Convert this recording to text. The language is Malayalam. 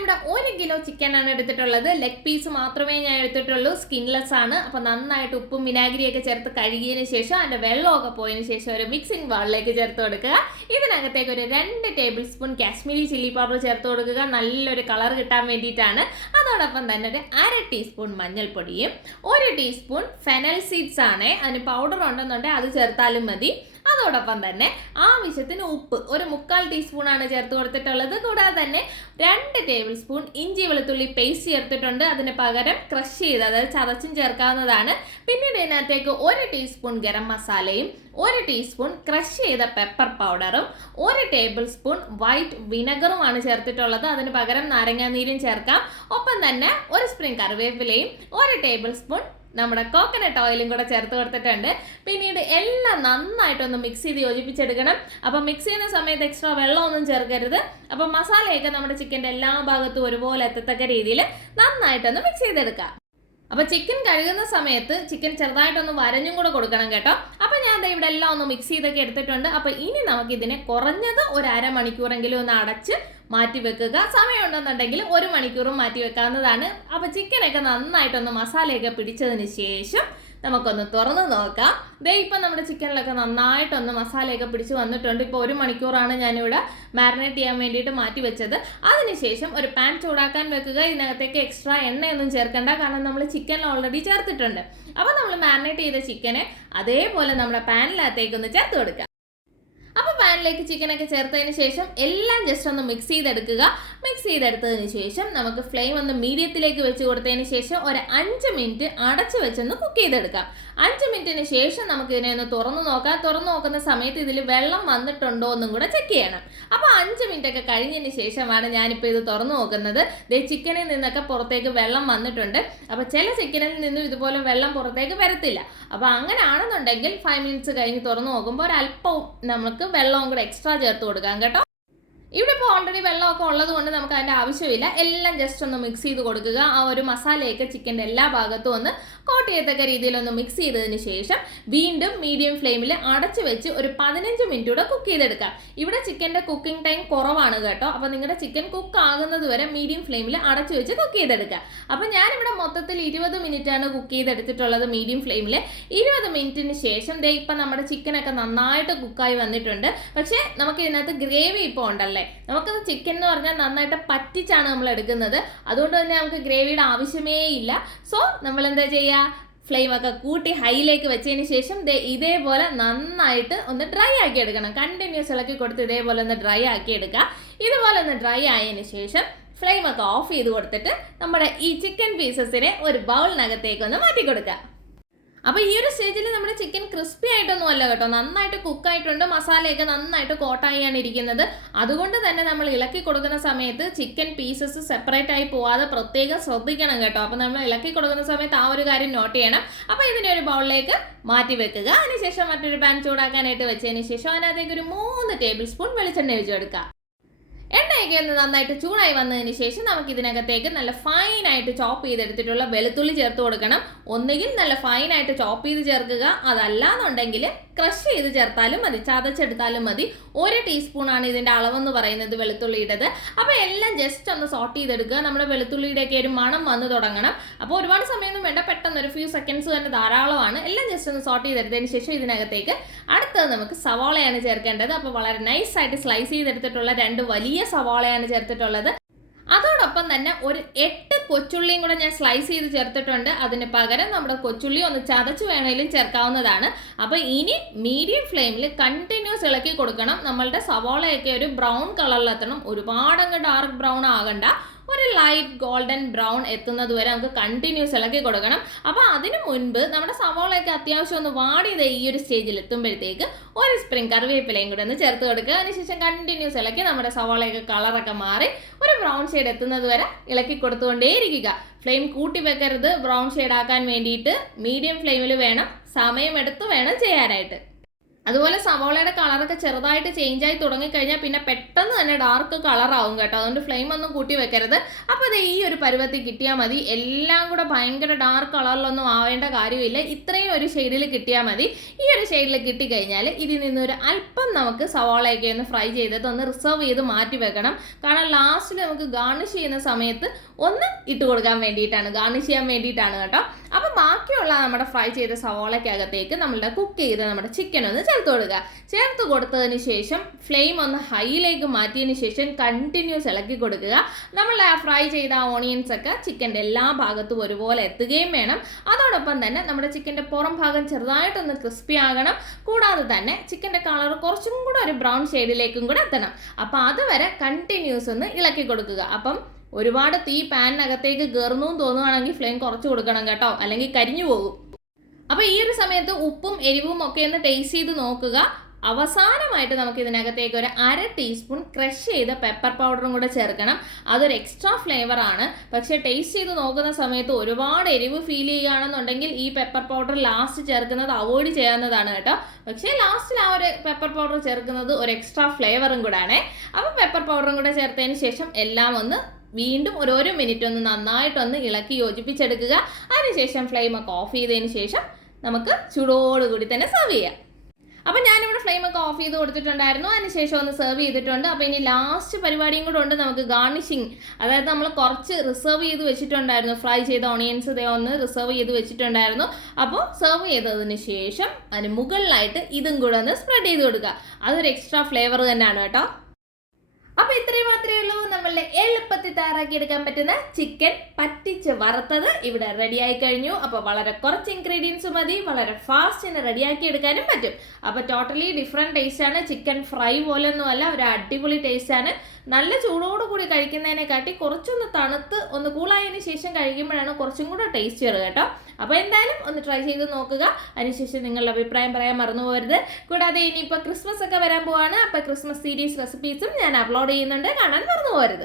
ഞാനിവിടെ ഒരു കിലോ ചിക്കൻ ആണ് എടുത്തിട്ടുള്ളത്. ലെഗ് പീസ് മാത്രമേ ഞാൻ എടുത്തിട്ടുള്ളൂ. സ്കിൻലെസ് ആണ്. അപ്പോൾ നന്നായിട്ട് ഉപ്പും വിനാഗിരിയൊക്കെ ചേർത്ത് കഴുകിയതിന് ശേഷം അതിന്റെ വെള്ളമൊക്കെ പോയതിന് ശേഷം ഒരു മിക്സിംഗ് ബൗളിലേക്ക് ചേർത്ത് കൊടുക്കുക. ഇതിനകത്തേക്ക് ഒരു രണ്ട് table spoon Kashmiri chilli powder ചേർത്ത് കൊടുക്കുക. നല്ലൊരു കളർ കിട്ടാൻ വേണ്ടിയിട്ടാണ്. അതോടൊപ്പം തന്നെ ഒരു അര ടീസ്പൂൺ മഞ്ഞൾപ്പൊടിയും ഒരു ടീസ്പൂൺ ഫെനൽ സീഡ്സ് ആണ്. അതിന് പൗഡർ ഉണ്ടെന്നുണ്ടെങ്കിൽ അത് ചേർത്താലും മതി. അതോടൊപ്പം തന്നെ ആവശ്യത്തിന് ഉപ്പ്. ഒരു മുക്കാൽ ടീസ്പൂണാണ് ചേർത്ത് കൊടുത്തിട്ടുള്ളത്. കൂടാതെ തന്നെ രണ്ട് ടേബിൾ സ്പൂൺ ഇഞ്ചി വെളുത്തുള്ളി പേസ്റ്റ് ചേർത്തിട്ടുണ്ട്. അതിന് പകരം ക്രഷ് ചെയ്ത് അതായത് ചതച്ചും ചേർക്കാവുന്നതാണ്. പിന്നീട് ഇതിനകത്തേക്ക് ഒരു ടീസ്പൂൺ ഗരം മസാലയും ഒരു ടീസ്പൂൺ ക്രഷ് ചെയ്ത പെപ്പർ പൗഡറും ഒരു ടേബിൾ സ്പൂൺ വൈറ്റ് വിനെഗറുമാണ് ചേർത്തിട്ടുള്ളത്. അതിന് പകരം നാരങ്ങാനീരും ചേർക്കാം. ഒപ്പം തന്നെ ഒരു സ്പ്രിംഗ് കറിവേപ്പിലയും ഒരു ടേബിൾ സ്പൂൺ നമ്മുടെ കോക്കനട്ട് ഓയിലും കൂടെ ചേർത്ത് കൊടുത്തിട്ടുണ്ട്. പിന്നീട് എല്ലാം നന്നായിട്ടൊന്ന് മിക്സ് ചെയ്ത് യോജിപ്പിച്ചെടുക്കണം. അപ്പോൾ മിക്സ് ചെയ്യുന്ന സമയത്ത് എക്സ്ട്രാ വെള്ളമൊന്നും ചേർക്കരുത്. അപ്പോൾ മസാലയൊക്കെ നമ്മുടെ ചിക്കന്റെ എല്ലാ ഭാഗത്തും ഒരുപോലെ എത്തത്തക്ക രീതിയിൽ നന്നായിട്ടൊന്ന് മിക്സ് ചെയ്തെടുക്കാം. അപ്പോൾ ചിക്കൻ കഴുകുന്ന സമയത്ത് ചിക്കൻ ചെറുതായിട്ടൊന്ന് വരഞ്ഞും കൂടെ കൊടുക്കണം കേട്ടോ. അപ്പോൾ ഞാൻ ഇവിടെ എല്ലാം ഒന്ന് മിക്സ് ചെയ്തൊക്കെ എടുത്തിട്ടുണ്ട്. അപ്പോൾ ഇനി നമുക്ക് ഇതിനെ കുറഞ്ഞത് ഒരു അരമണിക്കൂറെങ്കിലും ഒന്ന് അടച്ച് മാറ്റി വെക്കുക സമയമുണ്ടെന്നുണ്ടെങ്കിൽ ഒരു മണിക്കൂറും മാറ്റി വെക്കാവുന്നതാണ് അപ്പോൾ ചിക്കനൊക്കെ നന്നായിട്ടൊന്ന് മസാലയൊക്കെ പിടിച്ചതിന് ശേഷം നമുക്കൊന്ന് തുറന്ന് നോക്കാം. ദേ ഇപ്പം നമ്മുടെ ചിക്കനിലൊക്കെ നന്നായിട്ടൊന്ന് മസാലയൊക്കെ പിടിച്ച് വന്നിട്ടുണ്ട്. ഇപ്പോൾ ഒരു മണിക്കൂറാണ് ഞാനിവിടെ മാരിനേറ്റ് ചെയ്യാൻ വേണ്ടിയിട്ട് മാറ്റി വെച്ചത് അതിനുശേഷം ഒരു പാൻ ചൂടാക്കാൻ വെക്കുക. ഇതിനകത്തേക്ക് എക്സ്ട്രാ എണ്ണയൊന്നും ചേർക്കേണ്ട. കാരണം നമ്മൾ ചിക്കനിൽ ഓൾറെഡി ചേർത്തിട്ടുണ്ട്. അപ്പോൾ നമ്മൾ മാരിനേറ്റ് ചെയ്ത ചിക്കനെ അതേപോലെ നമ്മുടെ പാനിനകത്തേക്ക് ഒന്ന് ചേർത്ത് കൊടുക്കുക. പാനിലേക്ക് ചിക്കനൊക്കെ ചേർത്തതിന് ശേഷം എല്ലാം ജസ്റ്റ് ഒന്ന് മിക്സ് ചെയ്തെടുക്കുക. മിക്സ് ചെയ്തെടുത്തതിന് ശേഷം നമുക്ക് ഫ്ലെയിം ഒന്ന് മീഡിയത്തിലേക്ക് വെച്ച് കൊടുത്തതിന് ശേഷം ഒരു അഞ്ച് മിനിറ്റ് അടച്ച് വെച്ചൊന്ന് കുക്ക് ചെയ്തെടുക്കാം. അഞ്ച് മിനിറ്റിന് ശേഷം നമുക്ക് ഇതിനെ ഒന്ന് തുറന്നു നോക്കാം. തുറന്നു നോക്കുന്ന സമയത്ത് ഇതിൽ വെള്ളം വന്നിട്ടുണ്ടോ എന്നും കൂടെ ചെക്ക് ചെയ്യണം. അപ്പോൾ അഞ്ച് മിനിറ്റ് ഒക്കെ കഴിഞ്ഞതിന് ശേഷമാണ് ഞാനിപ്പോൾ ഇത് തുറന്നു നോക്കുന്നത്. ദേ ചിക്കനിൽ നിന്നൊക്കെ പുറത്തേക്ക് വെള്ളം വന്നിട്ടുണ്ട്. അപ്പോൾ ചില ചിക്കനിൽ നിന്നും ഇതുപോലെ വെള്ളം പുറത്തേക്ക് വരത്തില്ല. അപ്പോൾ അങ്ങനെ ആണെന്നുണ്ടെങ്കിൽ ഫൈവ് മിനിറ്റ്സ് കഴിഞ്ഞ് തുറന്നു നോക്കുമ്പോൾ ഒരല്പവും നമുക്ക് വെള്ളവും കൂടെ എക്സ്ട്രാ ചേർത്ത് കൊടുക്കാം കേട്ടോ. ഇവിടെ ഇപ്പോൾ ഓൾറെഡി വെള്ളമൊക്കെ ഉള്ളത് കൊണ്ട് നമുക്ക് അതിന്റെ ആവശ്യമില്ല. എല്ലാം ജസ്റ്റ് ഒന്ന് മിക്സ് ചെയ്ത് കൊടുക്കുക. ആ ഒരു മസാലയൊക്കെ ചിക്കന്റെ എല്ലാ ഭാഗത്തും ഒന്ന് കോട്ട് ചെയ്യത്തക്ക രീതിയിലൊന്ന് മിക്സ് ചെയ്തതിന് ശേഷം വീണ്ടും മീഡിയം ഫ്ലെയിമിൽ അടച്ച് വെച്ച് ഒരു പതിനഞ്ച് മിനിറ്റ് കൂടെ കുക്ക് ചെയ്തെടുക്കാം. ഇവിടെ ചിക്കന്റെ കുക്കിംഗ് ടൈം കുറവാണ് കേട്ടോ. അപ്പോൾ നിങ്ങളുടെ ചിക്കൻ കുക്ക് ആകുന്നത് വരെ മീഡിയം ഫ്ലെയിമിൽ അടച്ച് വെച്ച് കുക്ക് ചെയ്തെടുക്കുക അപ്പോൾ ഞാനിവിടെ മൊത്തത്തിൽ ഇരുപത് ആണ് കുക്ക് ചെയ്തെടുത്തിട്ടുള്ളത് മീഡിയം ഫ്ലെയിമിൽ ഇരുപത് മിനിറ്റിന് ശേഷം ദേ ഇപ്പം നമ്മുടെ ചിക്കനൊക്കെ നന്നായിട്ട് കുക്കായി വന്നിട്ടുണ്ട്. പക്ഷേ നമുക്ക് ഇതിനകത്ത് ഗ്രേവി ഇപ്പോൾ ഉണ്ടല്ലേ? നമുക്കത് ചിക്കൻ എന്ന് പറഞ്ഞാൽ നന്നായിട്ട് പറ്റിച്ചാണ് നമ്മൾ എടുക്കുന്നത്. അതുകൊണ്ട് തന്നെ നമുക്ക് ഗ്രേവിയുടെ ആവശ്യമേ ഇല്ല. സോ നമ്മൾ എന്താ ചെയ്യുക ഫ്ലെയിം ഒക്കെ കൂട്ടി ഹൈയിലേക്ക് വെച്ചതിന് ശേഷം ദേ ഇതേപോലെ നന്നായിട്ട് ഒന്ന് ഡ്രൈ ആക്കി എടുക്കണം. കണ്ടിന്യൂസ് ഇളക്കി കൊടുത്ത് ഇതേപോലെ ഒന്ന് ഡ്രൈ ആക്കി എടുക്കുക ഇതുപോലെ ഒന്ന് ഡ്രൈ ആയതിന് ശേഷം ഫ്ലെയിം ഒക്കെ ഓഫ് ചെയ്ത് കൊടുത്തിട്ട് നമ്മുടെ ഈ ചിക്കൻ പീസസിനെ ഒരു ബൗളിനകത്തേക്ക് ഒന്ന് മാറ്റി കൊടുക്കുക അപ്പോൾ ഈ ഒരു സ്റ്റേജിൽ നമ്മുടെ ചിക്കൻ ക്രിസ്പി ആയിട്ടൊന്നും അല്ല കേട്ടോ. നന്നായിട്ട് കുക്ക് ആയിട്ടുണ്ട്. മസാലയൊക്കെ നന്നായിട്ട് കോട്ടായിയാണ് ഇരിക്കുന്നത്. അതുകൊണ്ട് തന്നെ നമ്മൾ ഇളക്കി കൊടുക്കുന്ന സമയത്ത് ചിക്കൻ പീസസ് സെപ്പറേറ്റ് ആയി പോവാതെ പ്രത്യേകം ശ്രദ്ധിക്കണം കേട്ടോ. അപ്പോൾ നമ്മൾ ഇളക്കി കൊടുക്കുന്ന സമയത്ത് ആ ഒരു കാര്യം നോട്ട് ചെയ്യണം. അപ്പോൾ ഇതിനെ ഒരു ബൗളിലേക്ക് മാറ്റി വെക്കുക. അതിനുശേഷം മറ്റൊരു പാൻ ചൂടാക്കാനായിട്ട് വെച്ചതിന് ശേഷം അതിനകത്തേക്ക് ഒരു മൂന്ന് ടേബിൾ സ്പൂൺ വെളിച്ചെണ്ണ ഒഴിച്ചു എണ്ണയൊക്കെ ഒന്ന് നന്നായിട്ട് ചൂടായി വന്നതിന് ശേഷം നമുക്ക് ഇതിനകത്തേക്ക് നല്ല ഫൈനായിട്ട് ചോപ്പ് ചെയ്തെടുത്തിട്ടുള്ള വെളുത്തുള്ളി ചേർത്ത് കൊടുക്കണം. ഒന്നുകിൽ നല്ല ഫൈനായിട്ട് ചോപ്പ് ചെയ്ത് ചേർക്കുക. അതല്ലാന്നുണ്ടെങ്കിൽ ക്രഷ് ചെയ്ത് ചേർത്താലും മതി ചതച്ചെടുത്താലും മതി. ഒരു ടീസ്പൂണാണ് ഇതിന്റെ അളവെന്ന് പറയുന്നത് വെളുത്തുള്ളിയുടേത്. അപ്പോൾ എല്ലാം ജസ്റ്റ് ഒന്ന് സോട്ട് ചെയ്തെടുക്കുക. നമ്മുടെ വെളുത്തുള്ളിയുടെയൊക്കെ ഒരു മണം വന്ന് തുടങ്ങണം. അപ്പോൾ ഒരുപാട് സമയമൊന്നും വേണ്ട പെട്ടെന്ന് ഒരു ഫ്യൂ സെക്കൻഡ്സ് തന്നെ ധാരാളമാണ്. എല്ലാം ജസ്റ്റ് ഒന്ന് സോട്ട് ചെയ്തെടുത്തതിന് ശേഷം ഇതിനകത്തേക്ക് അടുത്തത് നമുക്ക് സവാളയാണ് ചേർക്കേണ്ടത്. അപ്പോൾ വളരെ നൈസായിട്ട് സ്ലൈസ് ചെയ്തെടുത്തിട്ടുള്ള രണ്ട് വലിയ സവാളയാണ് ചേർത്തിട്ടുള്ളത്. അതോടൊപ്പം തന്നെ ഒരു എട്ട് കൊച്ചുള്ളിയും കൂടെ ഞാൻ സ്ലൈസ് ചെയ്ത് ചേർത്തിട്ടുണ്ട്. അതിന് പകരം നമ്മുടെ കൊച്ചുള്ളി ഒന്ന് ചതച്ച് വേണേലും ചേർക്കാവുന്നതാണ്. അപ്പോൾ ഇനി മീഡിയം ഫ്ലെയിമിൽ കണ്ടിന്യൂസ് ഇളക്കി കൊടുക്കണം. നമ്മളുടെ സവാളയൊക്കെ ഒരു ബ്രൗൺ കളറിലെത്തണം ഒരുപാടങ്ങ് ഡാർക്ക് ബ്രൗൺ ആകണ്ട. ഒരു ലൈറ്റ് ഗോൾഡൻ ബ്രൗൺ എത്തുന്നത് വരെ നമുക്ക് കണ്ടിന്യൂസ് ഇളക്കി കൊടുക്കണം. അപ്പോൾ അതിന് മുൻപ് നമ്മുടെ സവോളയൊക്കെ അത്യാവശ്യം ഒന്ന് വാടിയത് ഈ ഒരു സ്റ്റേജിൽ എത്തുമ്പോഴത്തേക്ക് ഒരു സ്പ്രിംഗ് കറിവേപ്പിലയും കൂടെ ഒന്ന് ചേർത്ത് കൊടുക്കുക. അതിനുശേഷം കണ്ടിന്യൂസ് ഇളക്കി നമ്മുടെ സവോളയൊക്കെ കളറൊക്കെ മാറി ഒരു ബ്രൗൺ ഷെയ്ഡ് എത്തുന്നത് വരെ ഇളക്കി കൊടുത്തുകൊണ്ടേയിരിക്കുക. ഫ്ലെയിം കൂട്ടി വെക്കരുത്. ബ്രൗൺ ഷെയ്ഡ് ആക്കാൻ വേണ്ടിയിട്ട് മീഡിയം ഫ്ലെയിമിൽ വേണം. സമയമെടുത്ത് വേണം ചെയ്യാനായിട്ട്. അതുപോലെ സവോളയുടെ കളറൊക്കെ ചെറുതായിട്ട് ചേഞ്ച് ആയി തുടങ്ങിക്കഴിഞ്ഞാൽ പിന്നെ പെട്ടെന്ന് തന്നെ ഡാർക്ക് കളറാവും കേട്ടോ. അതുകൊണ്ട് ഫ്ലെയിം ഒന്നും കൂട്ടി വെക്കരുത്. അപ്പോൾ അത് ഈ ഒരു പരുവത്തിൽ കിട്ടിയാൽ മതി. എല്ലാം കൂടെ ഭയങ്കര ഡാർക്ക് കളറിലൊന്നും ആവേണ്ട കാര്യമില്ല. ഇത്രയും ഒരു ഷെയ്ഡിൽ കിട്ടിയാൽ മതി. ഈ ഒരു ഷെയ്ഡിൽ കിട്ടിക്കഴിഞ്ഞാൽ ഇതിൽ നിന്നൊരു അല്പം നമുക്ക് സവോളയൊക്കെ ഒന്ന് ഫ്രൈ ചെയ്തിട്ട് ഒന്ന് റിസർവ് ചെയ്ത് മാറ്റി വെക്കണം. കാരണം ലാസ്റ്റിൽ നമുക്ക് ഗാർണിഷ് ചെയ്യുന്ന സമയത്ത് ഒന്ന് ഇട്ട് കൊടുക്കാൻ വേണ്ടിയിട്ടാണ്. ഗാർണിഷ് ചെയ്യാൻ വേണ്ടിയിട്ടാണ് കേട്ടോ. അപ്പോൾ ബാക്കിയുള്ള നമ്മുടെ ഫ്രൈ ചെയ്ത സവോളയ്ക്കകത്തേക്ക് നമ്മളുടെ കുക്ക് ചെയ്ത നമ്മുടെ ചിക്കൻ ഒന്ന് ചേർത്ത് കൊടുക്കുക ചേർത്ത് കൊടുത്തതിന് ശേഷം ഫ്ലെയിം ഒന്ന് ഹൈയിലേക്ക് മാറ്റിയതിന് ശേഷം കണ്ടിന്യൂസ് ഇളക്കി കൊടുക്കുക. നമ്മൾ ആ ഫ്രൈ ചെയ്ത ഓണിയൻസ് ഒക്കെ ചിക്കന്റെ എല്ലാ ഭാഗത്തും ഒരുപോലെ എത്തുകയും വേണം. അതോടൊപ്പം തന്നെ നമ്മുടെ ചിക്കന്റെ പുറം ഭാഗം ചെറുതായിട്ടൊന്ന് ക്രിസ്പി ആകണം. കൂടാതെ തന്നെ ചിക്കന്റെ കളർ കുറച്ചും കൂടെ ഒരു ബ്രൗൺ ഷെയ്ഡിലേക്കും കൂടെ എത്തണം. അപ്പോൾ അതുവരെ കണ്ടിന്യൂസ് ഒന്ന് ഇളക്കി കൊടുക്കുക. അപ്പം ഒരുപാട് തീ പാനിനകത്തേക്ക് കയറുന്നു തോന്നുവാണെങ്കിൽ ഫ്ലെയിം കുറച്ച് കൊടുക്കണം കേട്ടോ. അല്ലെങ്കിൽ കരിഞ്ഞു പോകും. അപ്പോൾ ഈ ഒരു സമയത്ത് ഉപ്പും എരിവും ഒക്കെ ഒന്ന് ടേസ്റ്റ് ചെയ്ത് നോക്കുക. അവസാനമായിട്ട് നമുക്ക് ഇതിനകത്തേക്ക് ഒരു അര ടീസ്പൂൺ ക്രഷ് ചെയ്ത പെപ്പർ പൗഡറും കൂടെ ചേർക്കണം. അതൊരു എക്സ്ട്രാ ഫ്ലേവർ ആണ്. പക്ഷേ ടേസ്റ്റ് ചെയ്ത് നോക്കുന്ന സമയത്ത് ഒരുപാട് എരിവ് ഫീൽ ചെയ്യുകയാണെന്നുണ്ടെങ്കിൽ ഈ പെപ്പർ പൗഡർ ലാസ്റ്റ് ചേർക്കുന്നത് അവോയ്ഡ് ചെയ്യാവുന്നതാണ് കേട്ടോ. പക്ഷേ ലാസ്റ്റിൽ ആ ഒരു പെപ്പർ പൗഡർ ചേർക്കുന്നത് ഒരു എക്സ്ട്രാ ഫ്ലേവറും കൂടെ ആണേ അപ്പോൾ പെപ്പർ പൗഡറും കൂടെ ചേർത്തതിന് ശേഷം എല്ലാം ഒന്ന് വീണ്ടും ഓരോരോ മിനിറ്റ് ഒന്ന് നന്നായിട്ടൊന്ന് ഇളക്കി യോജിപ്പിച്ചെടുക്കുക. അതിനുശേഷം ഫ്ലെയിം ഒക്കെ ഓഫ് ചെയ്തതിന് ശേഷം നമുക്ക് ചൂടോടുകൂടി തന്നെ സെർവ് ചെയ്യാം. അപ്പം ഞാനിവിടെ ഫ്ലെയിം ഒക്കെ ഓഫ് ചെയ്ത് കൊടുത്തിട്ടുണ്ടായിരുന്നു. അതിനുശേഷം ഒന്ന് സെർവ് ചെയ്തിട്ടുണ്ട്. അപ്പോൾ ഇനി ലാസ്റ്റ് പരിപാടിയും കൂടെ ഉണ്ട് നമുക്ക് ഗാർണിഷിങ് അതായത് നമ്മൾ കുറച്ച് റിസർവ് ചെയ്ത് വെച്ചിട്ടുണ്ടായിരുന്നു. ഫ്രൈ ചെയ്ത ഓണിയൻസ് ഇതേ ഒന്ന് റിസർവ് ചെയ്ത് വെച്ചിട്ടുണ്ടായിരുന്നു. അപ്പോൾ സെർവ് ചെയ്തതിന് ശേഷം അതിന് മുകളിലായിട്ട് ഇതും കൂടെ ഒന്ന് സ്പ്രെഡ് ചെയ്ത് കൊടുക്കുക. അതൊരു എക്സ്ട്രാ ഫ്ലേവർ തന്നെയാണ് കേട്ടോ. അപ്പോൾ ഇത്രയും മാത്രമേ ഉള്ളൂ. നമ്മളുടെ എളുപ്പത്തിൽ തയ്യാറാക്കി എടുക്കാൻ പറ്റുന്ന ചിക്കൻ പറ്റിച്ച് വറുത്തത് ഇവിടെ റെഡിയായി കഴിഞ്ഞു. അപ്പോൾ വളരെ കുറച്ച് ഇൻഗ്രീഡിയൻസ് മതി. വളരെ ഫാസ്റ്റ് തന്നെ റെഡിയാക്കി എടുക്കാനും പറ്റും. അപ്പോൾ ടോട്ടലി ഡിഫറെന്റ് ആണ്. ചിക്കൻ ഫ്രൈ പോലൊന്നുമല്ല ഒരു അടിപൊളി ടേസ്റ്റ് ആണ്. നല്ല ചൂടോട് കൂടി കഴിക്കുന്നതിനെക്കാട്ടി കുറച്ചൊന്ന് തണുത്ത് ഒന്ന് കൂളായതിനു ശേഷം കഴിക്കുമ്പോഴാണ് കുറച്ചും കൂടെ ടേസ്റ്റ് കയറുക കേട്ടോ. അപ്പോൾ എന്തായാലും ഒന്ന് ട്രൈ ചെയ്ത് നോക്കുക. അതിനുശേഷം നിങ്ങളുടെ അഭിപ്രായം പറയാൻ മറന്നു പോകരുത്. കൂടാതെ ഇനിയിപ്പോൾ ക്രിസ്മസ് ഒക്കെ വരാൻ പോവാണ്. അപ്പോൾ ക്രിസ്മസ് സീരീസ് റെസിപ്പീസും ഞാൻ അപ്ലോഡ് ചെയ്യുന്നുണ്ട്. കാണാൻ മറന്നു പോകരുത്.